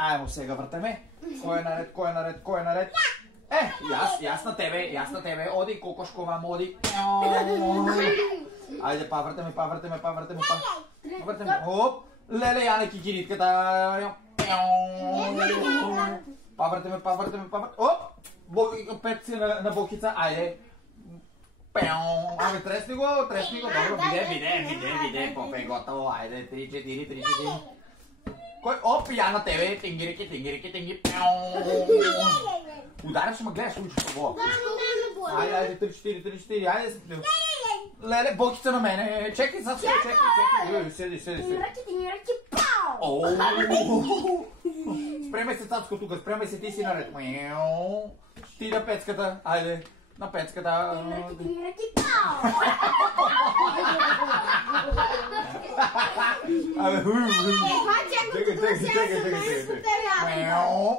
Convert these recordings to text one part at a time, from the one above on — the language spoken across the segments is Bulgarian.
Ajmo сега въртаме. Кой е наред, кой е наред, кой е наред? Аз на тебе, оди, кокошкова, оди. Айде, въртаме. Оп, леле, Яне кикиритката. Въртаме. Оп, пет си на булкица, айде. Абе, тресни го, добро, биде, попе, готово, айде, 3-4. Кой? Оп, я на тебе, тингирики. Удариш, ма гледаш, учиш това. Айде, 3-4, айде. Леле, булкица на мене, чекай, седи. Тингирики, пау! Спремай се, Цацко, тук, спремай се, ти си наред. Ти на пецката, айде. На пецката. Тингирики, пау! Чекай.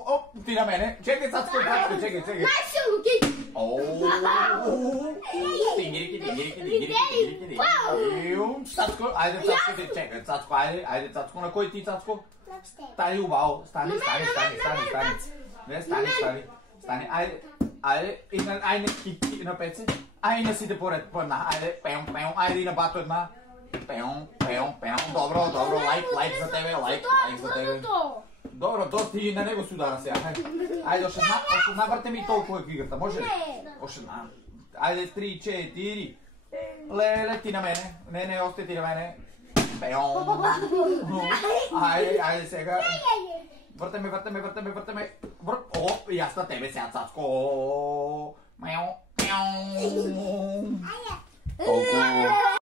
Оп, ти на мене. Чекай, Цацко, чекай. Най-силно ти! Тингирики. Цацко, айде, Цацко, айде, Цацко, на кой ти, Цацко? Стани убаво, стани. Не, стани, айде, и на пеце, айде на сите поред, айде, айде и на бато една, добро, лайк за тебе, лайк за тебе. Добро, доста и на него си удара сега, айде, още една върте ми толкова е играта, може ли? Още една, айде, 3-4, леле, ти на мене, не, още ти на мене, айде сега. Въртаме. Оп, и аз на тебе сега, Цацко. Толкова.